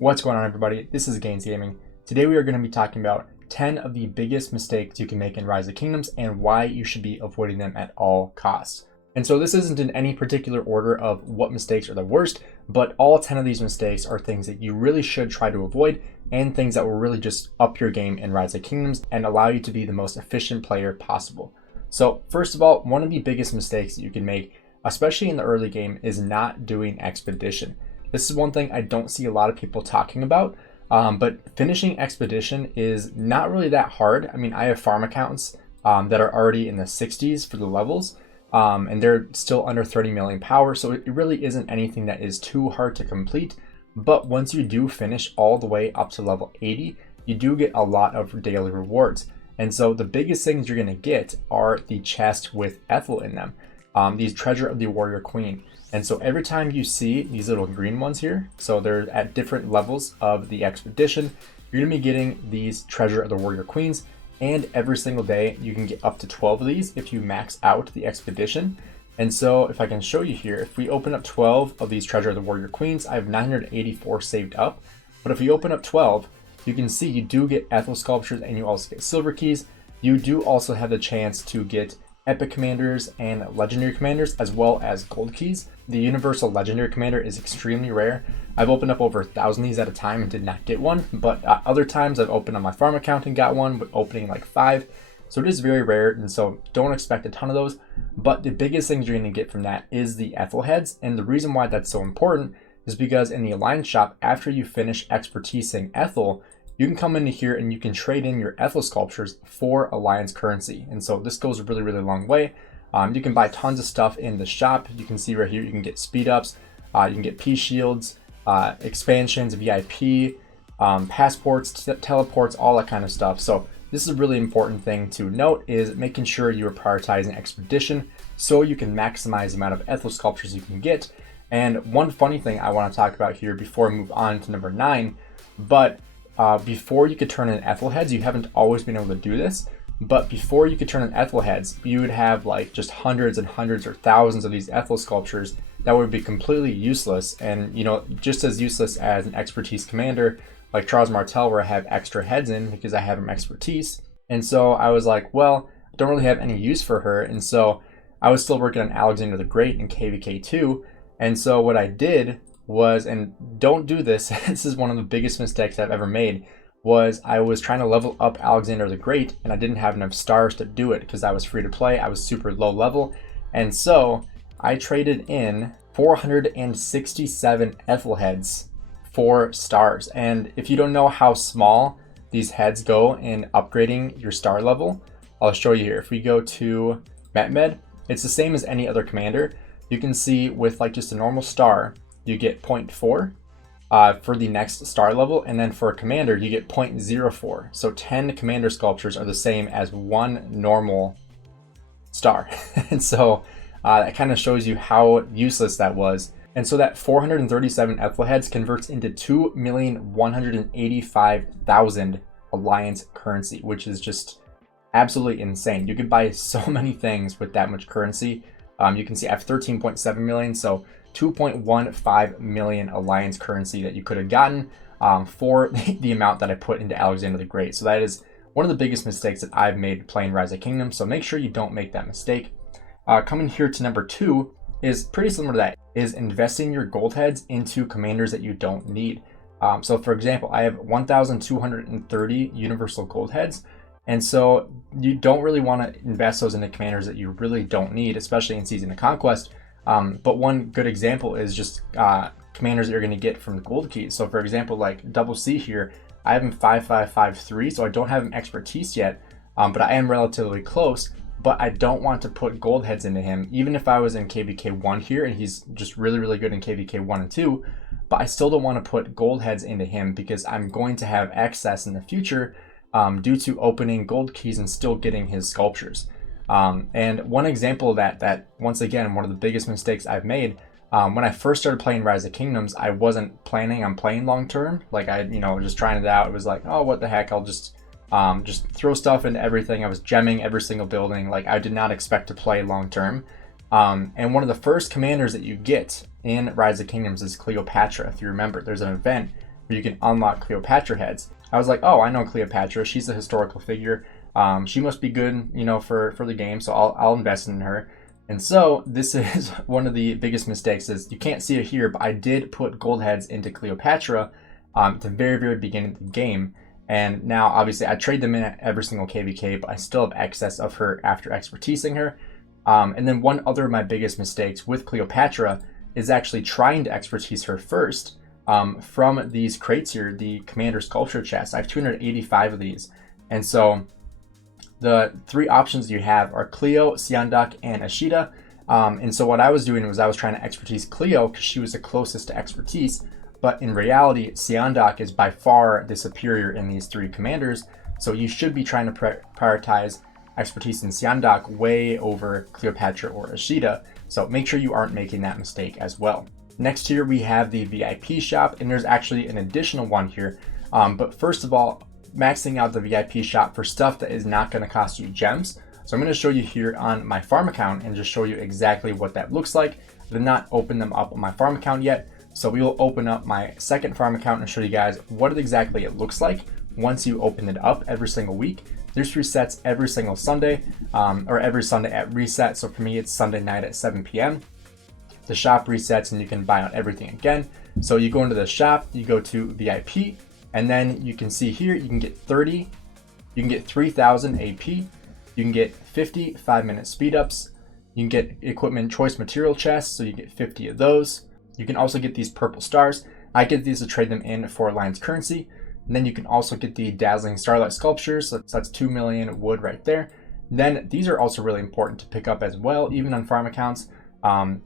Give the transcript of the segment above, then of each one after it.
What's going on, everybody? This is Gainz Gaming. Today we are going to be talking about 10 of the biggest mistakes you can make in Rise of Kingdoms and why you should be avoiding them at all costs. And so this isn't in any particular order of what mistakes are the worst, but all 10 of these mistakes are things that you really should try to avoid and things that will really just up your game in Rise of Kingdoms and allow you to be the most efficient player possible. So first of all, one of the biggest mistakes that you can make, especially in the early game, is not doing Expedition. This is one thing I don't see a lot of people talking about, but finishing Expedition is not really that hard. I mean, I have farm accounts that are already in the 60s for the levels, and they're still under 30 million power, so it really isn't anything that is too hard to complete. But once you do finish all the way up to level 80, you do get a lot of daily rewards. And so the biggest things you're going to get are the chest with Ethel in them, these Treasure of the Warrior Queen. And so every time you see these little green ones here, so they're at different levels of the expedition, you're going to be getting these Treasure of the Warrior Queens. And every single day you can get up to 12 of these if you max out the expedition. And so if I can show you here, if we open up 12 of these Treasure of the Warrior Queens, I have 984 saved up. But if we open up 12, you can see you do get Ethel sculptures and you also get silver keys. You do also have the chance to get epic commanders and legendary commanders, as well as gold keys. The universal legendary commander is extremely rare. I've opened up over 1,000 of these at a time and did not get one, but other times I've opened on my farm account and got one, with opening like 5. So it is very rare, and so don't expect a ton of those. But the biggest things you're going to get from that is the Ethel heads, and the reason why that's so important is because in the Alliance shop, after you finish expertising Ethel, you can come into here and you can trade in your Ethel sculptures for Alliance currency. And so this goes a really, really long way. You can buy tons of stuff in the shop. You can see right here, you can get speed ups, you can get peace shields, expansions, VIP, passports, teleports, all that kind of stuff. So this is a really important thing to note, is making sure you are prioritizing expedition so you can maximize the amount of Ethel sculptures you can get. And one funny thing I want to talk about here before I move on to number 9, but before you could turn in Ethel heads, you haven't always been able to do this, but before you could turn in Ethel heads, you would have like just hundreds and hundreds or thousands of these Ethel sculptures that would be completely useless, and just as useless as an expertise commander like Charles Martel, where I have extra heads in because I have him expertise. And so I was like, well, I don't really have any use for her, and so I was still working on Alexander the Great in KVK2. And so what I did was, and don't do this, this is one of the biggest mistakes I've ever made, was I was trying to level up Alexander the Great and I didn't have enough stars to do it because I was free to play. I was super low level. And so I traded in 467 Ethel heads for stars. And if you don't know how small these heads go in upgrading your star level, I'll show you here. If we go to Metmed, it's the same as any other commander. You can see with like just a normal star, you get 0.4 for the next star level, and then for a commander you get 0.04. So 10 commander sculptures are the same as one normal star. And so that kind of shows you how useless that was. And so that 437 Ethel heads converts into 2,185,000 Alliance currency, which is just absolutely insane. You could buy so many things with that much currency. You can see I have 13.7 million, so 2.15 million Alliance currency that you could have gotten for the amount that I put into Alexander the Great. So that is one of the biggest mistakes that I've made playing Rise of Kingdoms. So make sure you don't make that mistake. Coming here to number 2 is pretty similar to that, is investing your gold heads into commanders that you don't need. So for example, I have 1,230 universal gold heads. And so you don't really want to invest those into commanders that you really don't need, especially in Season of Conquest. But one good example is just commanders that you're going to get from the gold keys. So for example, like Double C here, I have him 5553, so I don't have him expertise yet, but I am relatively close. But I don't want to put gold heads into him, even if I was in KVK 1 here, and he's just really, really good in KVK 1 and 2. But I still don't want to put gold heads into him because I'm going to have access in the future due to opening gold keys and still getting his sculptures. And one example of that once again, one of the biggest mistakes I've made, when I first started playing Rise of Kingdoms, I wasn't planning on playing long term. Like I, just trying it out. It was like, oh, what the heck? I'll just throw stuff into everything. I was gemming every single building. Like I did not expect to play long term. And one of the first commanders that you get in Rise of Kingdoms is Cleopatra. If you remember, there's an event where you can unlock Cleopatra heads. I was like, oh, I know Cleopatra. She's a historical figure. She must be good, you know, for the game. So I'll invest in her. And so this is one of the biggest mistakes. Is you can't see it here, but I did put gold heads into Cleopatra at the very, very beginning of the game. And now, obviously, I trade them in at every single KVK, but I still have excess of her after expertising her. And then one other of my biggest mistakes with Cleopatra is actually trying to expertise her first from these crates here, the Commander Sculpture chests. I have 285 of these. And so the three options you have are Cleo, Seondeok, and Ashita. And so what I was doing was I was trying to expertise Cleo because she was the closest to expertise. But in reality, Seondeok is by far the superior in these three commanders. So you should be trying to prioritize expertise in Seondeok way over Cleopatra or Ashita. So make sure you aren't making that mistake as well. Next here, we have the VIP shop, and there's actually an additional one here. But first of all, maxing out the VIP shop for stuff that is not going to cost you gems. So I'm going to show you here on my farm account and just show you exactly what that looks like. I did not open them up on my farm account yet. So we will open up my second farm account and show you guys what exactly it looks like once you open it up every single week. This resets every single Sunday or every Sunday at reset. So for me, it's Sunday night at 7 p.m. The shop resets and you can buy out everything again. So you go into the shop, you go to VIP, and then you can see here, you can get 30, you can get 3,000 AP, you can get 50 5-minute speed ups, you can get equipment choice material chests, so you get 50 of those. You can also get these purple stars. I get these to trade them in for Alliance currency. And then you can also get the dazzling starlight sculptures. So that's 2 million wood right there. Then these are also really important to pick up as well, even on farm accounts.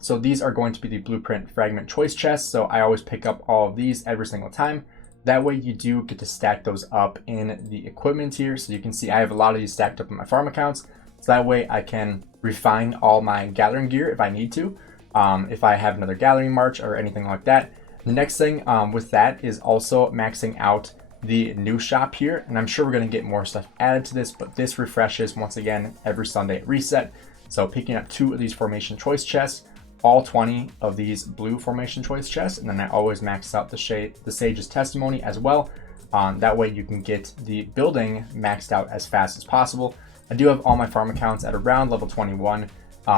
So these are going to be the blueprint fragment choice chests. So I always pick up all of these every single time. That way you do get to stack those up in the equipment here. So you can see I have a lot of these stacked up in my farm accounts. So that way I can refine all my gathering gear if I need to. If I have another gathering march or anything like that. The next thing with that is also maxing out the new shop here. And I'm sure we're going to get more stuff added to this, but this refreshes once again every Sunday at reset. So picking up 2 of these formation choice chests, all 20 of these blue formation choice chests. And then I always max out the Sage's testimony as well. That way you can get the building maxed out as fast as possible. I do have all my farm accounts at around level 21.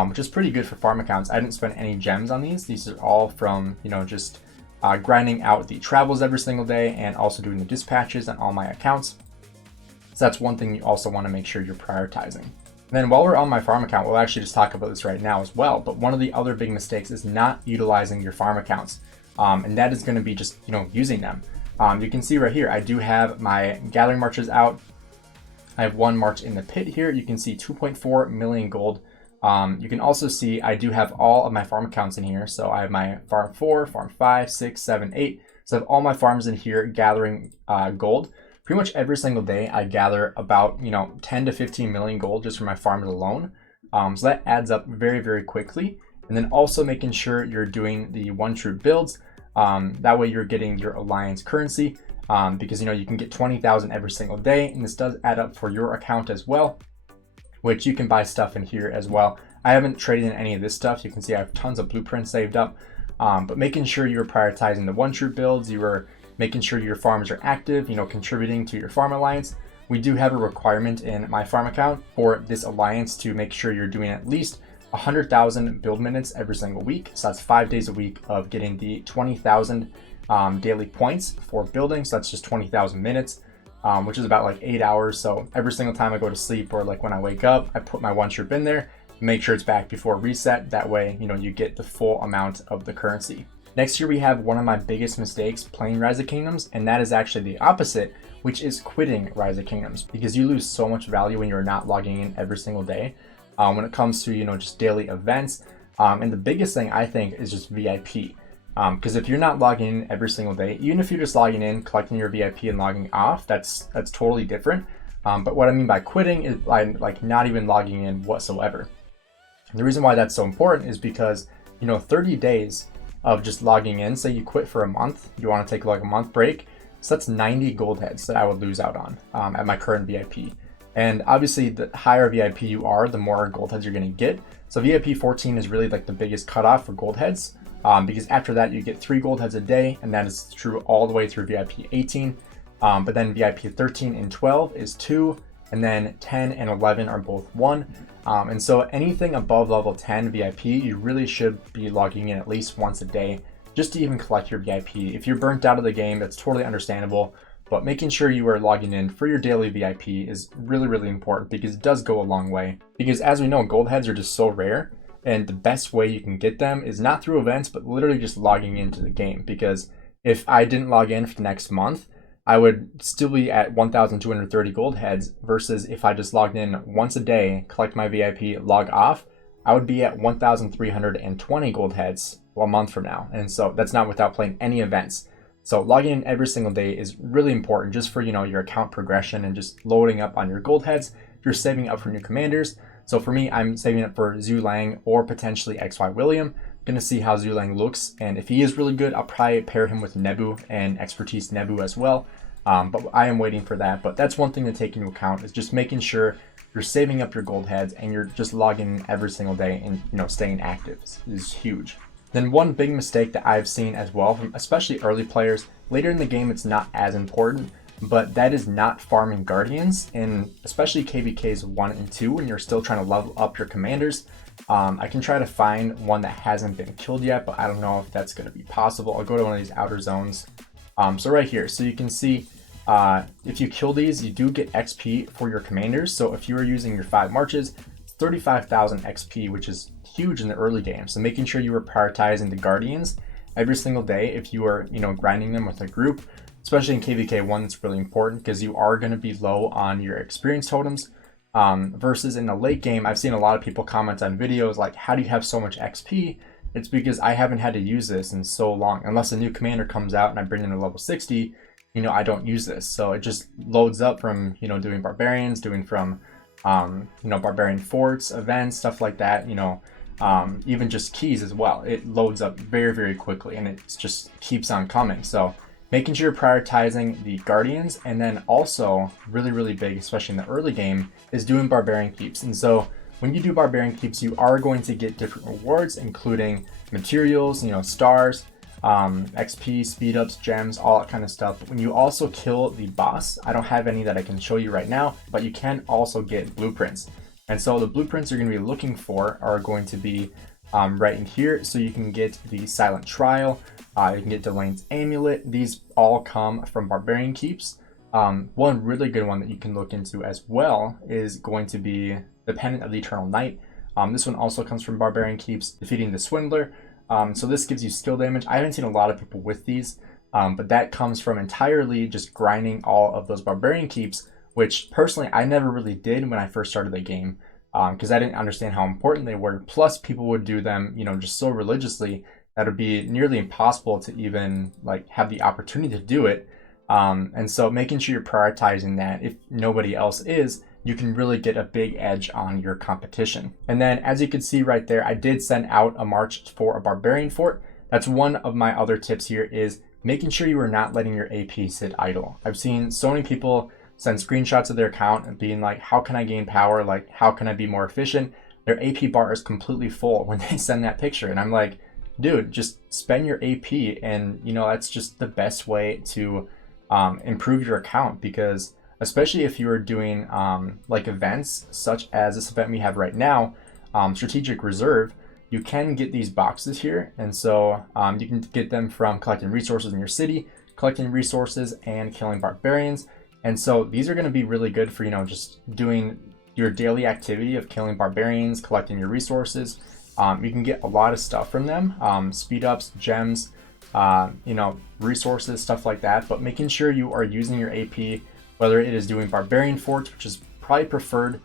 Which is pretty good for farm accounts. I didn't spend any gems on these. These are all from, you know, just grinding out the travels every single day and also doing the dispatches on all my accounts. So that's one thing you also want to make sure you're prioritizing. And then while we're on my farm account, we'll actually just talk about this right now as well. But one of the other big mistakes is not utilizing your farm accounts. And that is going to be just, you know, using them. You can see right here, I do have my gathering marches out. I have one march in the pit here. You can see 2.4 million gold. You can also see I do have all of my farm accounts in here. So I have my farm 4, farm 5, 6, 7, 8. So I have all my farms in here gathering gold. Pretty much every single day I gather about, you know, 10 to 15 million gold just for my farms alone. So that adds up very, very quickly. And then also making sure you're doing the one true builds. That way you're getting your alliance currency because, you know, you can get 20,000 every single day. And this does add up for your account as well, which you can buy stuff in here as well. I haven't traded in any of this stuff. You can see I have tons of blueprints saved up, but making sure you're prioritizing the one true builds, you are making sure your farms are active, you know, contributing to your farm alliance. We do have a requirement in my farm account for this alliance to make sure you're doing at least 100,000 build minutes every single week. So that's 5 days a week of getting the 20,000 daily points for building. So that's just 20,000 minutes. Which is about like 8 hours. So every single time I go to sleep or like when I wake up, I put my one troop in there, make sure it's back before reset. That way, you know, you get the full amount of the currency. Next here, we have one of my biggest mistakes playing Rise of Kingdoms, and that is actually the opposite, which is quitting Rise of Kingdoms, because you lose so much value when you're not logging in every single day. When it comes to, you know, just daily events. And the biggest thing I think is just VIP. Because if you're not logging in every single day, even if you're just logging in, collecting your VIP and logging off, that's totally different. But what I mean by quitting is like not even logging in whatsoever. And the reason why that's so important is because, you know, 30 days of just logging in, say you quit for a month, you want to take like a month break. So that's 90 gold heads that I would lose out on at my current VIP. And obviously the higher VIP you are, the more gold heads you're going to get. So VIP 14 is really like the biggest cutoff for gold heads. because after that you get 3 gold heads a day, and that is true all the way through VIP 18. But then VIP 13 and 12 is 2, and then 10 and 11 are both 1. And so anything above level 10 VIP, you really should be logging in at least once a day just to even collect your VIP. If you're burnt out of the game, that's totally understandable, but making sure you are logging in for your daily VIP is really, really important because it does go a long way. Because as we know, gold heads are just so rare, and the best way you can get them is not through events, but literally just logging into the game. Because if I didn't log in for the next month, I would still be at 1,230 gold heads, versus if I just logged in once a day, collect my VIP, log off, I would be at 1,320 gold heads a month from now. And so that's not without playing any events. So logging in every single day is really important just for, your account progression and just loading up on your gold heads. If you're saving up for new commanders. So for me, I'm saving up for Zhu Lang or potentially XY William. Going to see how Zhu Lang looks, and if he is really good, I'll probably pair him with Nebu and Expertise Nebu as well. But I am waiting for that. But that's one thing to take into account, is just making sure you're saving up your gold heads and you're just logging in every single day and staying active is huge. Then one big mistake that I've seen as well from especially early players, later in the game it's not as important, but that is not farming guardians, and especially KVKs 1 and 2 when you're still trying to level up your commanders. I can try to find one that hasn't been killed yet, but I don't know if that's going to be possible. I'll go to one of these outer zones. So right here, so you can see if you kill these, you do get XP for your commanders. So if you are using your 5 marches, it's 35,000 XP, which is huge in the early game. So making sure you are prioritizing the guardians every single day if you are grinding them with a group, especially in KVK 1, it's really important because you are going to be low on your experience totems. Versus in the late game, I've seen a lot of people comment on videos like, how do you have so much XP? It's because I haven't had to use this in so long. Unless a new commander comes out and I bring in a level 60, I don't use this. So it just loads up from, doing barbarians, doing from, barbarian forts, events, stuff like that, even just keys as well. It loads up very, very quickly, and it just keeps on coming. So making sure you're prioritizing the guardians, and then also really, really big, especially in the early game, is doing barbarian keeps. And so when you do barbarian keeps, you are going to get different rewards, including materials, stars, XP, speed ups, gems, all that kind of stuff. But when you also kill the boss, I don't have any that I can show you right now, but you can also get blueprints. And so the blueprints you're going to be looking for are going to be right in here. So you can get the Silent Trial, you can get Delaine's Amulet. These all come from barbarian keeps. One really good one that you can look into as well is going to be the Pendant of the Eternal Night. This one also comes from barbarian keeps, defeating the Swindler. So this gives you skill damage. I haven't seen a lot of people with these, but that comes from entirely just grinding all of those barbarian keeps, which personally I never really did when I first started the game, because I didn't understand how important they were. Plus people would do them, just so religiously that would be nearly impossible to even have the opportunity to do it. And so making sure you're prioritizing that, if nobody else is, you can really get a big edge on your competition. And then as you can see right there, I did send out a march for a barbarian fort. That's one of my other tips here, is making sure you are not letting your AP sit idle. I've seen so many people send screenshots of their account and being like, how can I gain power? How can I be more efficient? Their AP bar is completely full when they send that picture. And I'm like, dude, just spend your AP, and that's just the best way to improve your account. Because especially if you are doing events such as this event we have right now, Strategic Reserve, you can get these boxes here. And so you can get them from collecting resources in your city, collecting resources, and killing barbarians. And so these are going to be really good for just doing your daily activity of killing barbarians, collecting your resources. You can get a lot of stuff from them, speed ups, gems, resources, stuff like that. But making sure you are using your AP, whether it is doing barbarian forts, which is probably preferred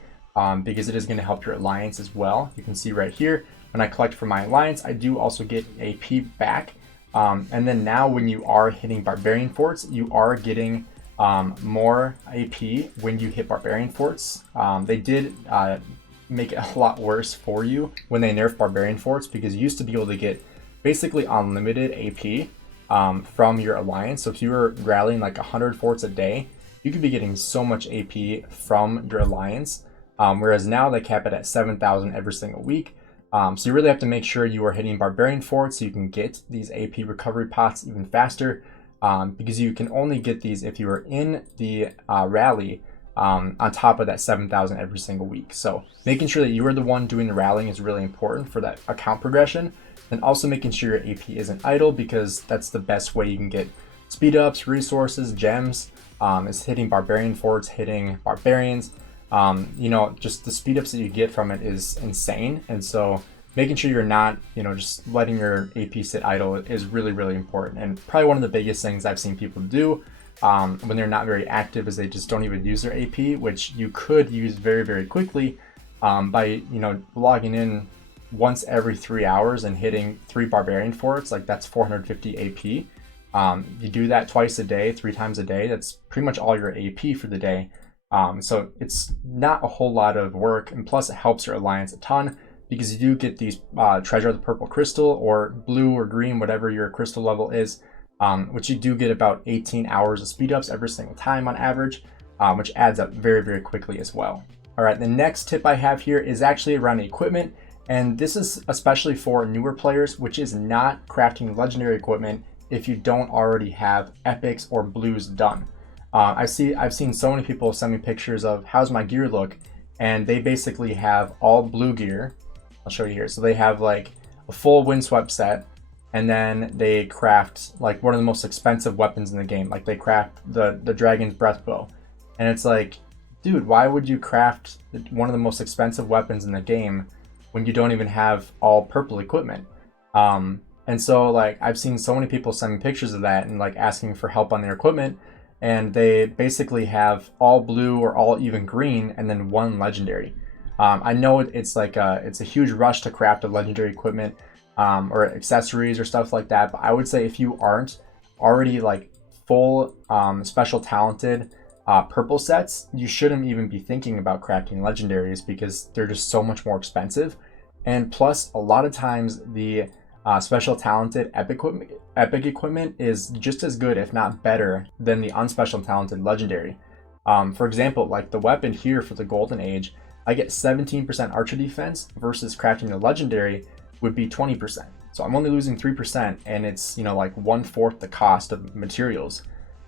because it is going to help your alliance as well. You can see right here, when I collect from my alliance, I do also get AP back. And then now when you are hitting barbarian forts, you are getting more AP when you hit barbarian forts. They did make it a lot worse for you when they nerfed barbarian forts, because you used to be able to get basically unlimited AP from your alliance. So if you were rallying 100 forts a day, you could be getting so much AP from your alliance, whereas now they cap it at 7,000 every single week. So you really have to make sure you are hitting barbarian forts so you can get these AP recovery pots even faster, because you can only get these if you are in the rally on top of that 7,000 every single week. So making sure that you are the one doing the rallying is really important for that account progression, and also making sure your AP isn't idle, because that's the best way you can get speed ups, resources, gems, is hitting barbarian forts, hitting barbarians. Just the speed ups that you get from it is insane. And so making sure you're not, just letting your AP sit idle is really, really important. And probably one of the biggest things I've seen people do when they're not very active is they just don't even use their AP, which you could use very, very quickly by, logging in once every 3 hours and hitting 3 barbarian forts. Like, that's 450 AP. You do that twice a day, 3 times a day. That's pretty much all your AP for the day. So it's not a whole lot of work, and plus it helps your alliance a ton, because you do get these treasure of the purple crystal, or blue or green, whatever your crystal level is, which you do get about 18 hours of speed ups every single time on average, which adds up very, very quickly as well. All right, the next tip I have here is actually around equipment, and this is especially for newer players, which is not crafting legendary equipment if you don't already have epics or blues done. I've seen so many people send me pictures of how's my gear look, and they basically have all blue gear. I'll show you here. So they have like a full windswept set, and then they craft like one of the most expensive weapons in the game. Like, they craft the dragon's breath bow, and it's like, dude, why would you craft one of the most expensive weapons in the game when you don't even have all purple equipment? And so, like, I've seen so many people send me pictures of that and like asking for help on their equipment, and they basically have all blue or all even green and then 1 legendary. I know it's like it's a huge rush to craft a legendary equipment or accessories or stuff like that, but I would say if you aren't already like full special talented purple sets, you shouldn't even be thinking about crafting legendaries, because they're just so much more expensive. And plus, a lot of times the special talented epic equipment is just as good, if not better, than the unspecial talented legendary. For example, like the weapon here for the golden age, I get 17% archer defense versus crafting the legendary would be 20%. So I'm only losing 3%, and it's like 1/4 the cost of materials.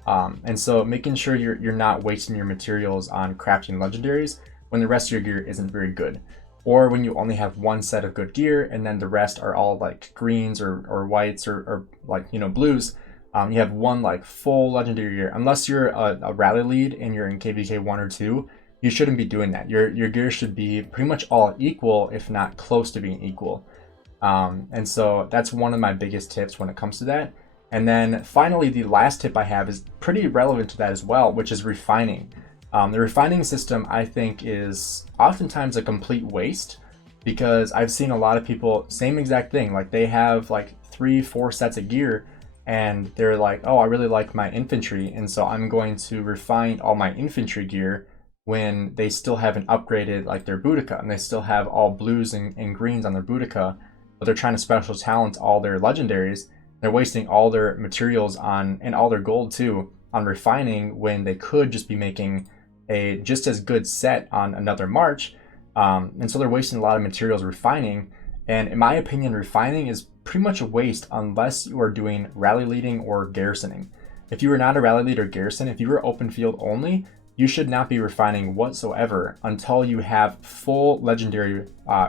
And so making sure you're not wasting your materials on crafting legendaries when the rest of your gear isn't very good, or when you only have 1 set of good gear and then the rest are all like greens or whites or like blues. You have 1 like full legendary gear. Unless you're a rally lead and you're in KVK 1 or 2, you shouldn't be doing that. Your gear should be pretty much all equal, if not close to being equal. And so that's one of my biggest tips when it comes to that. And then finally, the last tip I have is pretty relevant to that as well, which is refining. The refining system, I think, is oftentimes a complete waste, because I've seen a lot of people, same exact thing, like they have like 3-4 sets of gear, and they're like, oh, I really like my infantry, and so I'm going to refine all my infantry gear, when they still haven't upgraded like their Boudica, and they still have all blues and greens on their Boudica, but they're trying to special talent all their legendaries. They're wasting all their materials on, and all their gold too, on refining, when they could just be making a just as good set on another march. And so they're wasting a lot of materials refining. And in my opinion, refining is pretty much a waste unless you are doing rally leading or garrisoning. If you are not a rally lead or garrison, if you are open field only, you should not be refining whatsoever until you have full legendary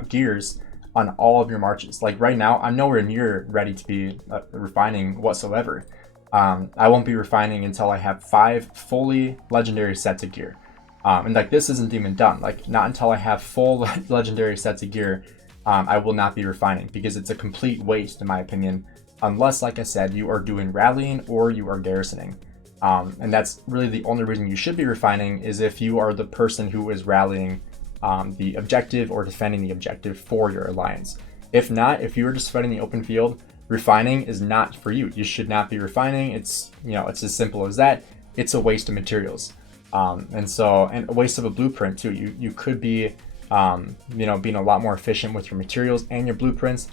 gears on all of your marches. Like right now, I'm nowhere near ready to be refining whatsoever. I won't be refining until I have 5 fully legendary sets of gear. And like, this isn't even done. Like, not until I have full legendary sets of gear, I will not be refining, because it's a complete waste in my opinion, unless, like I said, you are doing rallying or you are garrisoning. And that's really the only reason you should be refining, is if you are the person who is rallying the objective or defending the objective for your alliance. If not, if you are just fighting the open field, refining is not for you. You should not be refining. It's as simple as that. It's a waste of materials. And a waste of a blueprint too. You could be, being a lot more efficient with your materials and your blueprints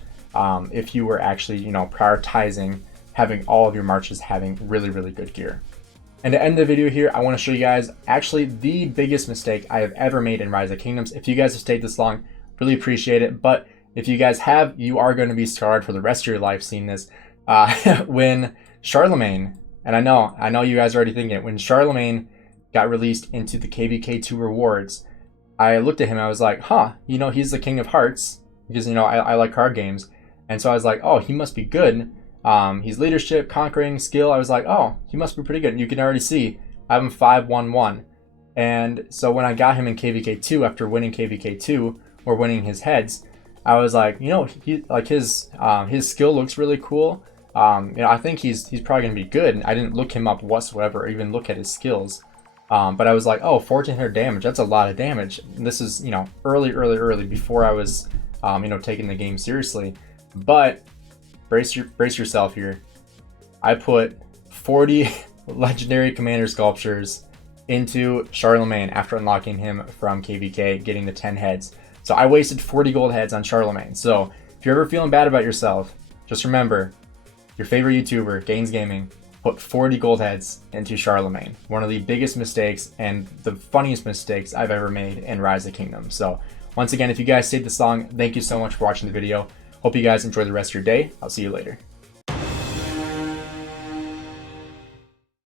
if you were actually, prioritizing having all of your marches having really, really good gear. And to end the video here, I want to show you guys actually the biggest mistake I have ever made in Rise of Kingdoms. If you guys have stayed this long, really appreciate it. But if you guys have, you are going to be scarred for the rest of your life seeing this. When Charlemagne, and I know you guys are already thinking it, when Charlemagne got released into the KVK2 rewards, I looked at him, I was like, huh, he's the king of hearts, because, I like card games. And so I was like, oh, he must be good. He's leadership, conquering, skill. I was like, oh, he must be pretty good. And you can already see, I have him 5-1-1. And so when I got him in KVK2 after winning KVK2, or winning his heads, I was like, he like his skill looks really cool. I think he's probably gonna be good. And I didn't look him up whatsoever, or even look at his skills. But I was like, oh, 1400 damage, that's a lot of damage. And this is, early before I was, taking the game seriously. But brace yourself here. I put 40 legendary commander sculptures into Charlemagne after unlocking him from KVK, getting the 10 heads. So I wasted 40 gold heads on Charlemagne. So if you're ever feeling bad about yourself, just remember, your favorite YouTuber, Gainz Gaming, put 40 gold heads into Charlemagne. One of the biggest mistakes and the funniest mistakes I've ever made in Rise of Kingdoms. So once again, if you guys stayed this long, thank you so much for watching the video. Hope you guys enjoy the rest of your day. I'll see you later.